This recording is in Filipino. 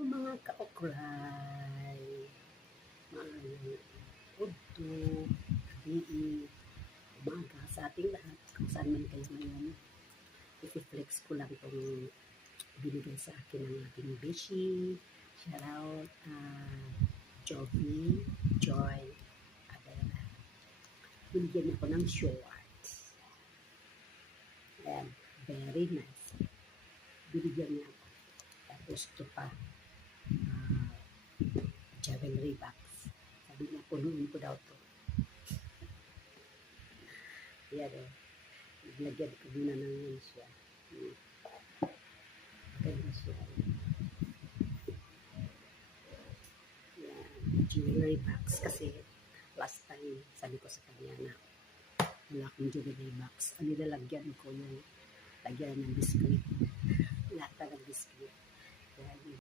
mga kaokray, udto, gabi, umaga sa ating lahat, kung saan man kayo ngayon. I-flex ko lang itong binigay sa akin ng aking beshi. Shout out, Joy Adela. Binigyan ako ng shorts. Ayan, very nice. Binigyan niya ako. Tapos ito pa, jewelry box. Sabi niya, punuin ko daw to. Yan o. Naglagyan ko muna ng siya. Ganda siya. Yan. Jewelry box. Kasi last time, sabi ko sa kanya na wala akong jewelry box. Ang nilalagyan ko yung lagyan ng biskuit. Lata ng biskuit. Yan.